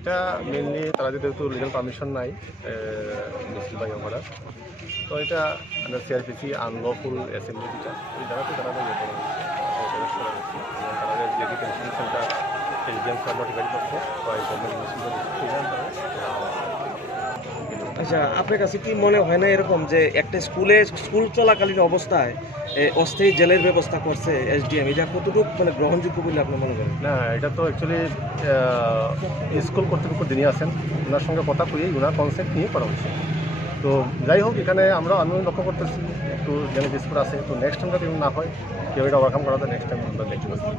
এটা মেনলি তারা যেহেতু লিগাল পারমিশন নাই মিছিল বা করার, তো এটা আন্ডার সিআরপিসি আনলফুল অ্যাসেম্বলি যেটা ওই জায়গাতে তারা ইয়ে করা হচ্ছে, অ্যারেস্ট করা হচ্ছে। এবং তারা যে ডিটেনশন সেন্টার এলিজেন্স নোটিফাই করছে বা এই গভর্নমেন্ট ইনভেস্টিগেশন আচ্ছা, আপনার কাছে কি মনে হয় না এরকম যে একটা স্কুল চলাকালীন অবস্থায় অস্থায়ী জেলের ব্যবস্থা করছে এসডিএম, এটা কতটুকু মানে গ্রহণযোগ্য বলে আপনি মনে করেন? না, এটা তো অ্যাকচুয়ালি স্কুল কর্তৃপক্ষ যিনি আছেন ওনার সঙ্গে কথা কইয়েই ওনার কনসেপ্ট নিয়ে করা হয়েছে। তো যাই হোক, এখানে আমি লক্ষ্য করতেছি একটু যেন ডিসপুট আছে, তো নেক্সট টাইম যদি না হয় কেউ এটা ওভারকাম করা যায়, নেক্সট টাইম আমরা দেখতে পাচ্ছি।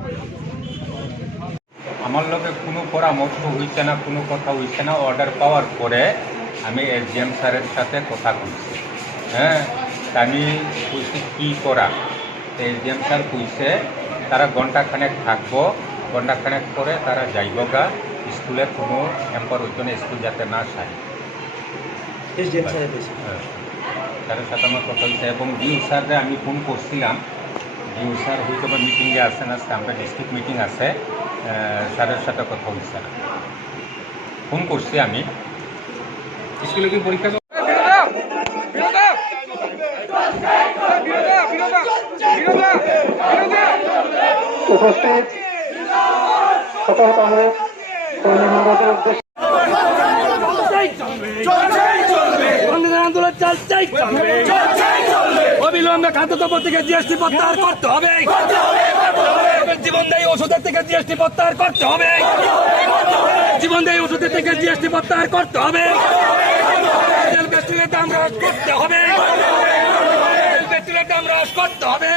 আমার লগে কোনো পরামর্শ হইছে না, কোনো কথা হইছে না। অর্ডার পাওয়ার পরে আমি এসডিএম স্যারের সাথে কথা বলছি। আমি কইছি কী করা, এসডিএম স্যার কইছে তারা ঘণ্টাখানেক থাকবো, ঘণ্টাখানেক পরে তারা যাইব গা, স্কুলে কোনো এম্পার হইতো না, স্কুল যাতে না সারে। এসডিএম স্যারের কাছে স্যারের সাথে আমার কথা হয়েছে এবং ডিউ স্যাররে আমি ফোন করছিলাম। ডিউ স্যার হয়তো বা মিটিংয়ে আসেন, আজকে আমরা ডিস্ট্রিক্ট মিটিং আছে, স্যারের সাথে কথা হচ্ছে না। ফোন করছি আমি। স্কুলে কি পরীক্ষা উপস্থিত সকল আন্দোলন চলছেই অবিলম্বে খাদ্যদ্রব্য থেকে জিএসটি প্রত্যাহার করতে হবে, জীবনদায়ী ওষুধের থেকে জিএসটি প্রত্যাহার করতে হবে, জীবনদায়ী ওষুধের থেকে জিএসটি প্রত্যাহার করতে হবে, পেট্রোলের দাম হ্রাস করতে হবে, পেট্রোলের দাম হ্রাস করতে হবে।